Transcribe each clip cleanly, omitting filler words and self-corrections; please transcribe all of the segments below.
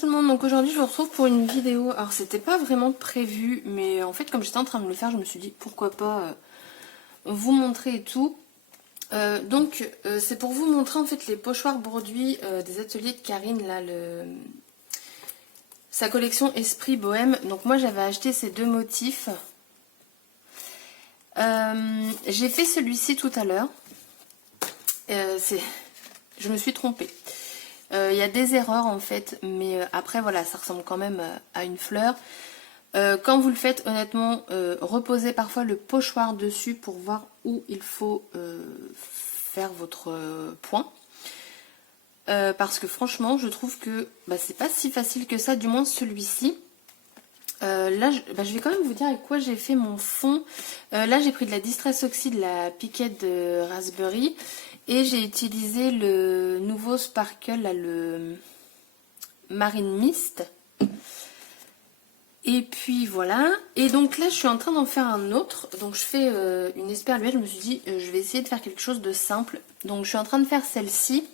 tout le monde, donc aujourd'hui je vous retrouve pour une vidéo. Alors c'était pas vraiment prévu, mais en fait comme j'étais en train de le faire, je me suis dit pourquoi pas vous montrer et tout. C'est pour vous montrer en fait les pochoirs Broderie des ateliers de Karine, là, sa collection Esprit Bohème. Donc moi j'avais acheté ces deux motifs. J'ai fait celui-ci tout à l'heure. Je me suis trompée. Il y a des erreurs en fait, mais après voilà, ça ressemble quand même à une fleur. Quand vous le faites, honnêtement, reposez parfois le pochoir dessus pour voir où il faut faire votre point. Parce que franchement, je trouve que c'est pas si facile que ça, du moins celui-ci. Là, je vais quand même vous dire avec quoi j'ai fait mon fond. Là, j'ai pris de la Distress Oxy, de la piquette de Raspberry. Et j'ai utilisé le nouveau Sparkle, là, le Marine Mist. Et puis voilà. Et donc là, je suis en train d'en faire un autre. Donc je fais une esperluette. Je me suis dit, je vais essayer de faire quelque chose de simple. Donc je suis en train de faire celle-ci.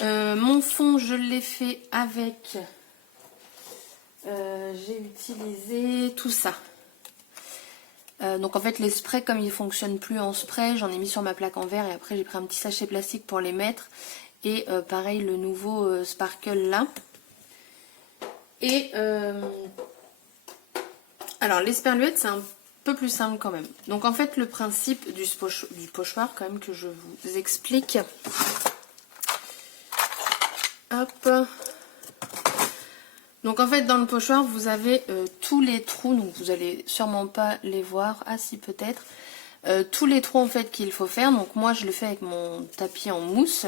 Mon fond, je l'ai fait avec... j'ai utilisé tout ça. Donc en fait les sprays, comme ils ne fonctionnent plus en spray, j'en ai mis sur ma plaque en verre et après j'ai pris un petit sachet plastique pour les mettre. Et pareil le nouveau Sparkle là. Et alors l'esperluette c'est un peu plus simple quand même. Donc en fait le principe du pochoir quand même que je vous explique. Hop. Donc en fait dans le pochoir vous avez tous les trous, donc vous allez sûrement pas les voir, ah si peut-être, tous les trous en fait qu'il faut faire. Donc moi je le fais avec mon tapis en mousse.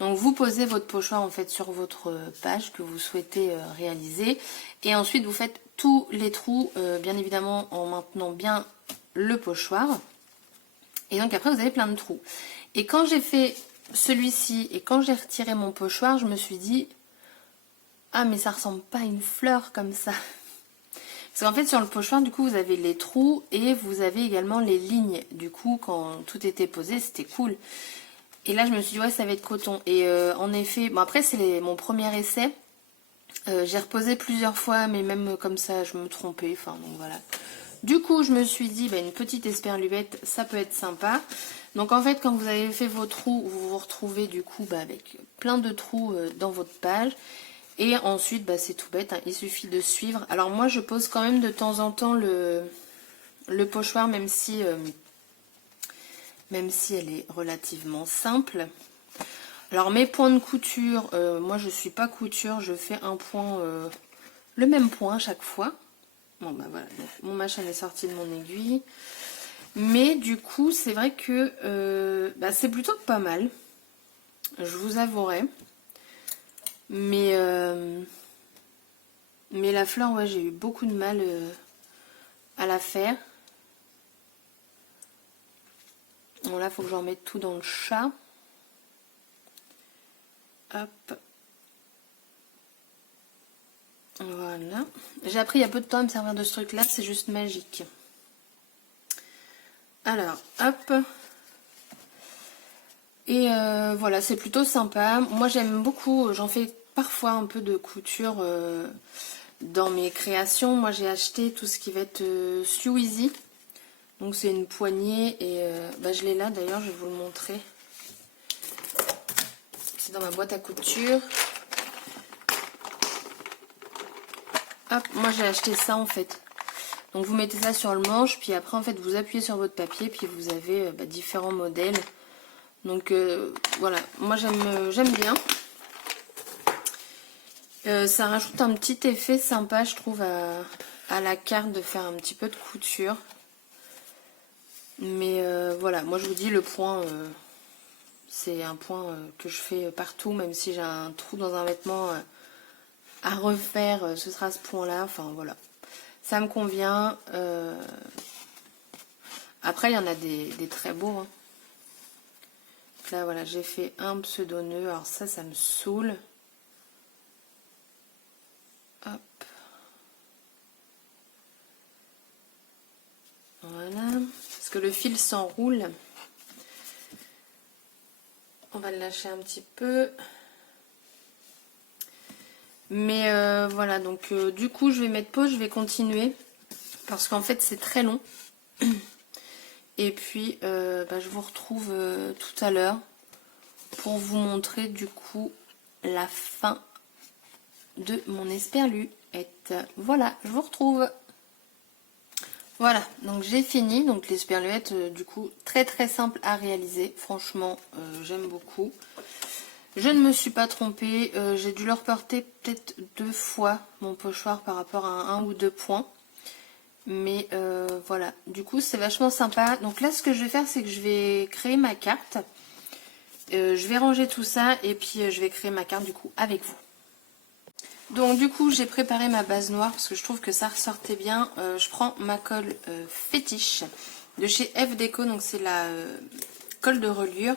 Donc vous posez votre pochoir en fait sur votre page que vous souhaitez réaliser et ensuite vous faites tous les trous, bien évidemment en maintenant bien le pochoir. Et donc après vous avez plein de trous. Et quand j'ai fait celui-ci et quand j'ai retiré mon pochoir, je me suis dit... Ah mais ça ressemble pas à une fleur comme ça. Parce qu'en fait sur le pochoir du coup vous avez les trous et vous avez également les lignes. Du coup quand tout était posé c'était cool. Et là je me suis dit ouais ça va être coton. Et en effet, bon après c'est mon premier essai. J'ai reposé plusieurs fois mais même comme ça je me trompais. Enfin donc voilà. Du coup je me suis dit une petite esperluette ça peut être sympa. Donc en fait quand vous avez fait vos trous vous vous retrouvez du coup avec plein de trous dans votre page. Et ensuite, c'est tout bête, hein, il suffit de suivre. Alors moi, je pose quand même de temps en temps le pochoir, même si elle est relativement simple. Alors mes points de couture, moi je suis pas couture, je fais un point, le même point à chaque fois. Bon voilà, donc, mon machin est sorti de mon aiguille. Mais du coup, c'est vrai que c'est plutôt pas mal, je vous avouerai. Mais la fleur, ouais, j'ai eu beaucoup de mal à la faire. Bon, là, il faut que j'en mette tout dans le chat. Hop. Voilà. J'ai appris il y a peu de temps à me servir de ce truc-là, c'est juste magique. Alors, hop. Et voilà, c'est plutôt sympa. Moi, j'aime beaucoup, j'en fais parfois un peu de couture dans mes créations. Moi, j'ai acheté tout ce qui va être Sew Easy. Donc c'est une poignée et je l'ai là d'ailleurs, je vais vous le montrer. C'est dans ma boîte à couture. Hop, moi j'ai acheté ça en fait. Donc vous mettez ça sur le manche, puis après en fait vous appuyez sur votre papier, puis vous avez différents modèles. Donc voilà, moi j'aime bien. Ça rajoute un petit effet sympa je trouve à la carte de faire un petit peu de couture. Mais voilà, moi je vous dis le point, c'est un point que je fais partout, même si j'ai un trou dans un vêtement à refaire, ce sera ce point là, enfin voilà. Ça me convient. Après il y en a des très beaux. Hein. Là voilà, j'ai fait un pseudo nœud, alors ça me saoule. Hop. Voilà. Parce que le fil s'enroule. On va le lâcher un petit peu. Mais voilà, donc du coup je vais mettre pause, je vais continuer. Parce qu'en fait c'est très long. Et puis je vous retrouve tout à l'heure pour vous montrer du coup la fin de mon esperluette. Voilà, je vous retrouve. Voilà, donc j'ai fini. Donc l'esperluette, du coup, très très simple à réaliser. Franchement, j'aime beaucoup. Je ne me suis pas trompée. J'ai dû le reporter peut-être 2 fois, mon pochoir, par rapport à un ou 2 points. Mais voilà, du coup, c'est vachement sympa. Donc là, ce que je vais faire, c'est que je vais créer ma carte. Je vais ranger tout ça et puis je vais créer ma carte, du coup, avec vous. Donc du coup j'ai préparé ma base noire parce que je trouve que ça ressortait bien. Je prends ma colle fétiche de chez F Déco, donc c'est la colle de reliure.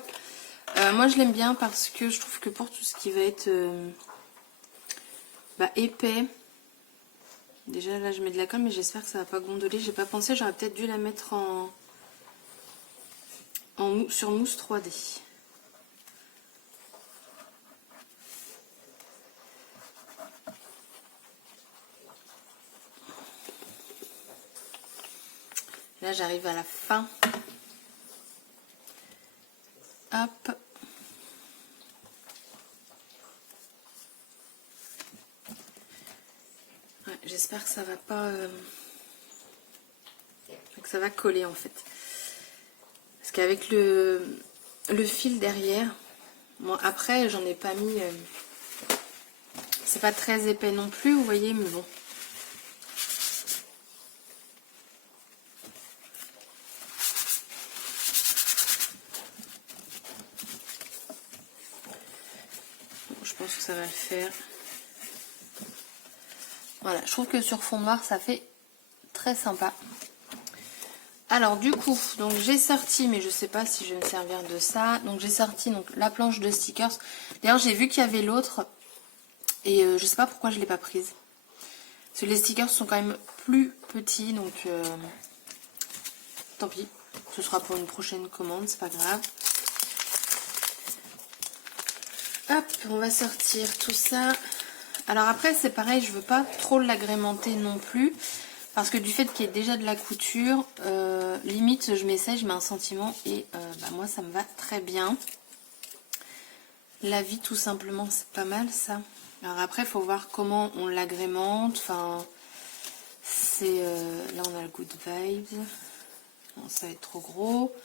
Moi je l'aime bien parce que je trouve que pour tout ce qui va être épais, déjà là je mets de la colle mais j'espère que ça va pas gondoler. J'ai pas pensé, j'aurais peut-être dû la mettre sur mousse 3D. Là j'arrive à la fin. Hop. Ouais, j'espère que ça va pas... que ça va coller en fait. Parce qu'avec le fil derrière... Bon après j'en ai pas mis... c'est pas très épais non plus, vous voyez, mais bon. Je pense que ça va le faire. Voilà, je trouve que sur fond noir, ça fait très sympa. Alors du coup, donc j'ai sorti, mais je sais pas si je vais me servir de ça. Donc j'ai sorti donc la planche de stickers. D'ailleurs, j'ai vu qu'il y avait l'autre et je sais pas pourquoi je l'ai pas prise. Parce que les stickers sont quand même plus petits, donc tant pis. Ce sera pour une prochaine commande, c'est pas grave. Hop, on va sortir tout ça. Alors après c'est pareil, je veux pas trop l'agrémenter non plus. Parce que du fait qu'il y ait déjà de la couture, limite je m'essaye, je mets un sentiment et moi ça me va très bien. La vie tout simplement, c'est pas mal ça. Alors après il faut voir comment on l'agrémente. Enfin, c'est là on a le good vibes. Non, ça va être trop gros.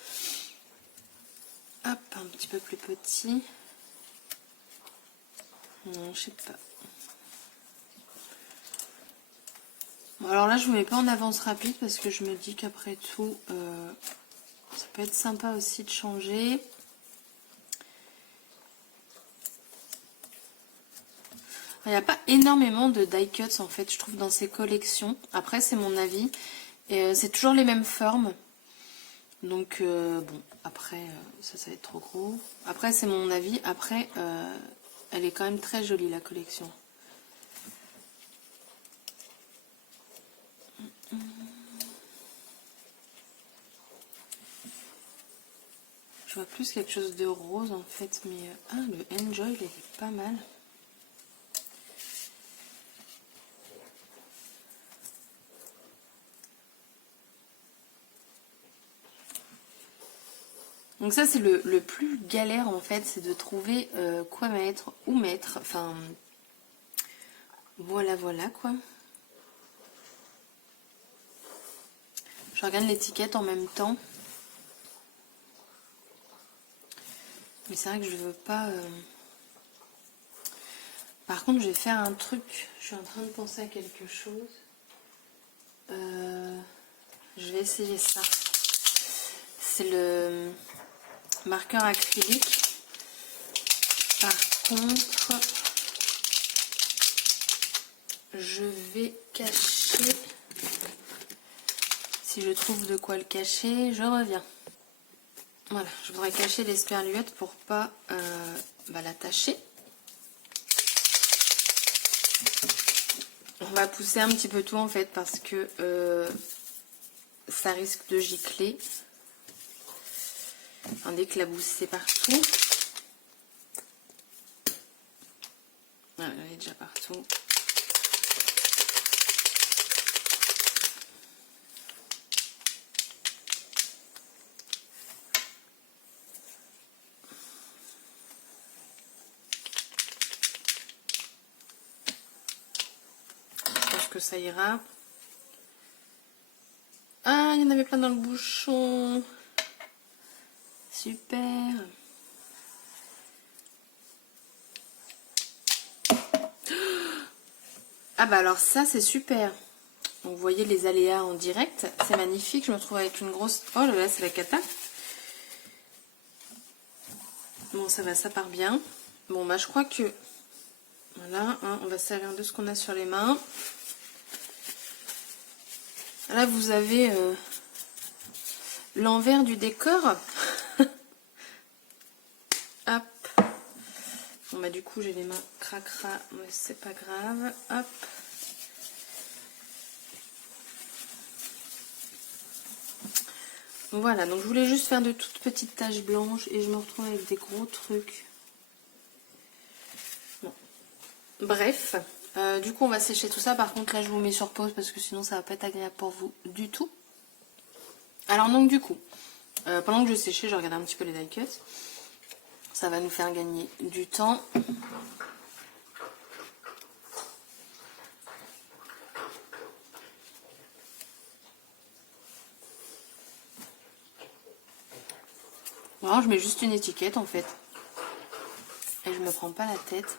Hop, un petit peu plus petit. Non, je sais pas. Bon, alors là, je ne vous mets pas en avance rapide parce que je me dis qu'après tout, ça peut être sympa aussi de changer. Il n'y a pas énormément de die cuts en fait, je trouve, dans ces collections. Après, c'est mon avis. Et c'est toujours les mêmes formes. Donc, bon, après, ça va être trop gros. Après, c'est mon avis. Après, elle est quand même très jolie, la collection. Je vois plus quelque chose de rose en fait, mais le Enjoy il est pas mal. Donc ça c'est le plus galère en fait, c'est de trouver quoi mettre, où mettre, enfin voilà quoi. Je regarde l'étiquette en même temps. Mais c'est vrai que je veux pas... Par contre je vais faire un truc, je suis en train de penser à quelque chose. Je vais essayer ça. C'est le marqueur acrylique. Par contre, je vais cacher. Si je trouve de quoi le cacher, je reviens. Voilà, je voudrais cacher l'esperluette pour pas l'attacher. On va pousser un petit peu tout en fait parce que ça risque de gicler. Enfin, d'éclabousser partout. Voilà, elle est déjà partout. Je pense que ça ira. Ah, il y en avait plein dans le bouchon. Super. Ah bah alors ça c'est super. Donc vous voyez les aléas en direct. C'est magnifique. Je me retrouve avec une grosse... Oh là là, c'est la cata. Bon, ça va, ça part bien. Bon, bah je crois que... Voilà, hein, on va se servir de ce qu'on a sur les mains. Là, vous avez l'envers du décor. Hop. Bon, bah du coup, j'ai les mains cracra, mais c'est pas grave. Hop. Voilà, donc je voulais juste faire de toutes petites taches blanches et je me retrouve avec des gros trucs. Bon. Bref, du coup on va sécher tout ça. Par contre là je vous mets sur pause parce que sinon ça va pas être agréable pour vous du tout. Alors donc du coup, pendant que je séchais, je regardais un petit peu les die cuts. Ça va nous faire gagner du temps. Vraiment, je mets juste une étiquette en fait. Et je me prends pas la tête.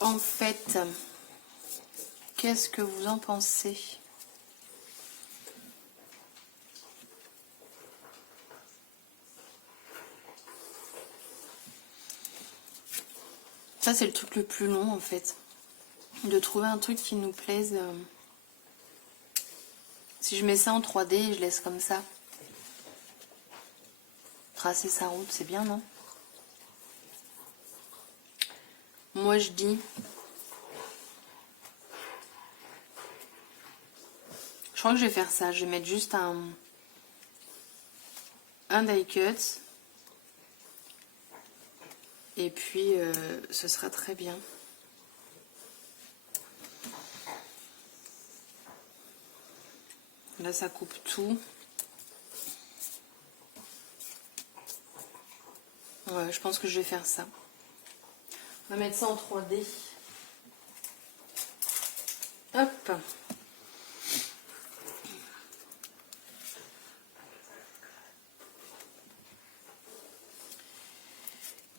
En fait, qu'est-ce que vous en pensez? Ça c'est le truc le plus long en fait. De trouver un truc qui nous plaise. Si je mets ça en 3D, je laisse comme ça. Tracer sa route, c'est bien, non? Moi, je dis... Je crois que je vais faire ça. Je vais mettre juste un die cut. Et puis, ce sera très bien. Là, ça coupe tout. Ouais, je pense que je vais faire ça. On va mettre ça en 3D. Hop.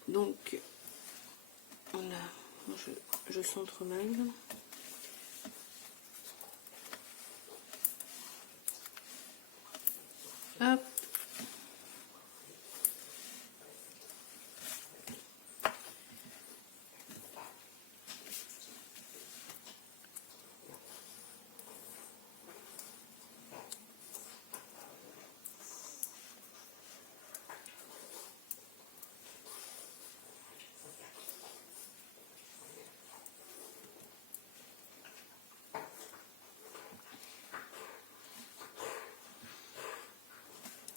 Donc, on a... Je centre mal. Hop.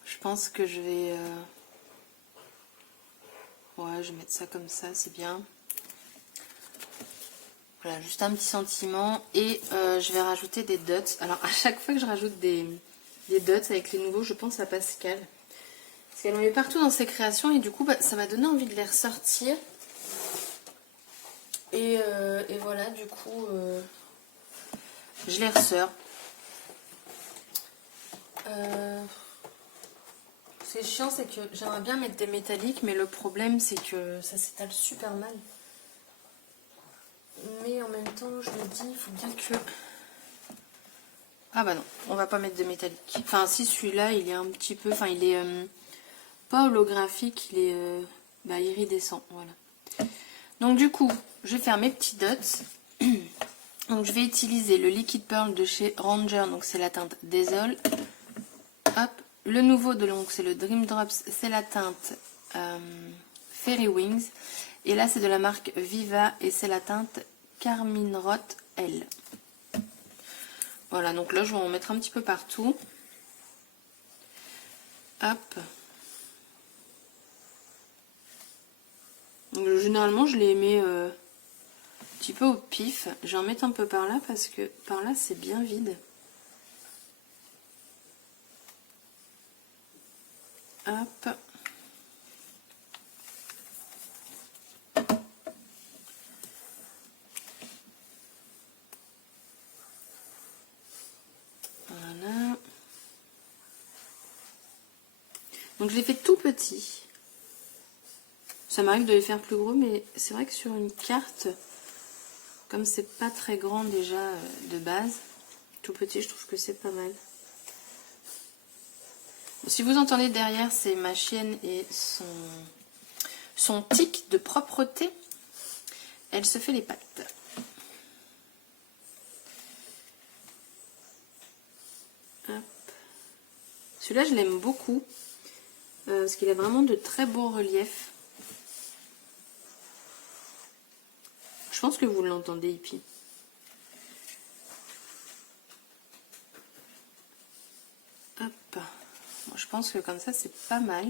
Je pense que je vais... Ouais, je vais mettre ça comme ça, c'est bien. Voilà, juste un petit sentiment. Et je vais rajouter des dots. Alors, à chaque fois que je rajoute des dots avec les nouveaux, je pense à Pascal. Parce qu'elle en met partout dans ses créations. Et du coup, bah, ça m'a donné envie de les ressortir. Et voilà, du coup, je les ressors. C'est chiant, c'est que j'aimerais bien mettre des métalliques, mais le problème, c'est que ça s'étale super mal. Mais en même temps, je me dis, il faut bien que... Ah bah non, on va pas mettre de métallique. Enfin, si celui-là, il est un petit peu... Enfin, il est pas holographique, il est iridescent, voilà. Donc du coup, je vais faire mes petits dots. Donc je vais utiliser le Liquid Pearl de chez Ranger, donc c'est la teinte Dazzle. Hop. Le nouveau de donc c'est le Dream Drops, c'est la teinte Fairy Wings. Et là c'est de la marque Viva et c'est la teinte Carmine Roth L. Voilà, donc là je vais en mettre un petit peu partout. Hop. Donc, généralement, je les mets un petit peu au pif. Je vais en mettre un peu par là parce que par là, c'est bien vide. Hop. Voilà. Donc je les fais tout petits. Ça m'arrive de les faire plus gros, mais c'est vrai que sur une carte, comme c'est pas très grand déjà de base, tout petit, je trouve que c'est pas mal. Si vous entendez derrière, c'est ma chienne et son tic de propreté. Elle se fait les pattes. Celui-là, je l'aime beaucoup. Parce qu'il a vraiment de très beaux reliefs. Je pense que vous l'entendez, Hippie. Hop. Bon, je pense que comme ça, c'est pas mal.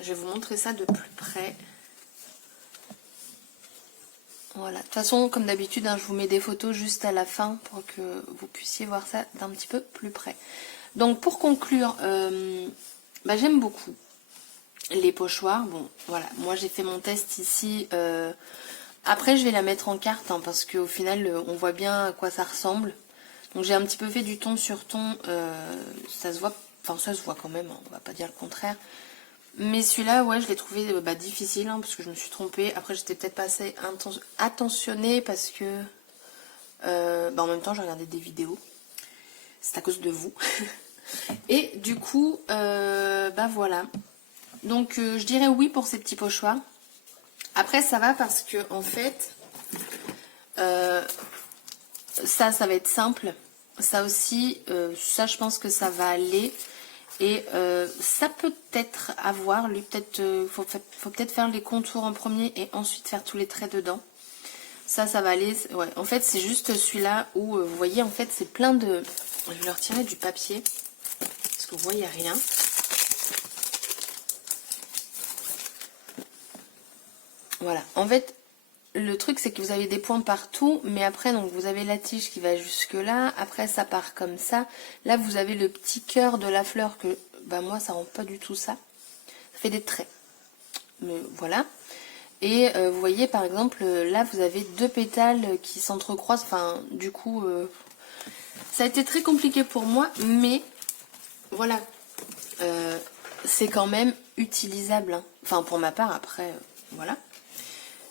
Je vais vous montrer ça de plus près. Voilà. De toute façon, comme d'habitude, hein, je vous mets des photos juste à la fin pour que vous puissiez voir ça d'un petit peu plus près. Donc, pour conclure, j'aime beaucoup les pochoirs. Bon, voilà. Moi, j'ai fait mon test ici. Après, je vais la mettre en carte hein, parce qu'au final, on voit bien à quoi ça ressemble. Donc, j'ai un petit peu fait du ton sur ton. Ça se voit, enfin, ça se voit quand même. Hein, on va pas dire le contraire. Mais celui-là, ouais, je l'ai trouvé difficile hein, parce que je me suis trompée. Après, j'étais peut-être pas assez attentionnée parce que en même temps, j'ai regardé des vidéos. C'est à cause de vous. Et du coup, voilà. Donc, je dirais oui pour ces petits pochoirs. Après, ça va parce que en fait, ça va être simple. Ça aussi, ça, je pense que ça va aller. Et ça peut être à voir, lui peut-être, faut peut-être faire les contours en premier et ensuite faire tous les traits dedans. Ça va aller, ouais, en fait c'est juste celui-là où, vous voyez, en fait c'est plein de, je vais le retirer du papier, parce que vous voyez rien. Voilà, en fait, le truc c'est que vous avez des points partout, mais après donc vous avez la tige qui va jusque là, après ça part comme ça. Là vous avez le petit cœur de la fleur que, moi ça rend pas du tout ça. Ça fait des traits. Mais voilà. Et vous voyez par exemple là vous avez deux pétales qui s'entrecroisent. Enfin du coup ça a été très compliqué pour moi, mais voilà. C'est quand même utilisable. Hein. Enfin pour ma part après voilà.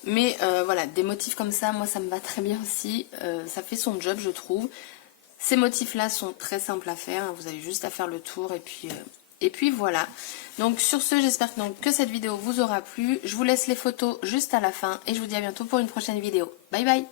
Mais voilà, des motifs comme ça, moi ça me va très bien aussi. Ça fait son job je trouve. Ces motifs là sont très simples à faire. Hein. Vous avez juste à faire le tour et puis voilà. Donc sur ce, j'espère que cette vidéo vous aura plu. Je vous laisse les photos juste à la fin et je vous dis à bientôt pour une prochaine vidéo. Bye bye!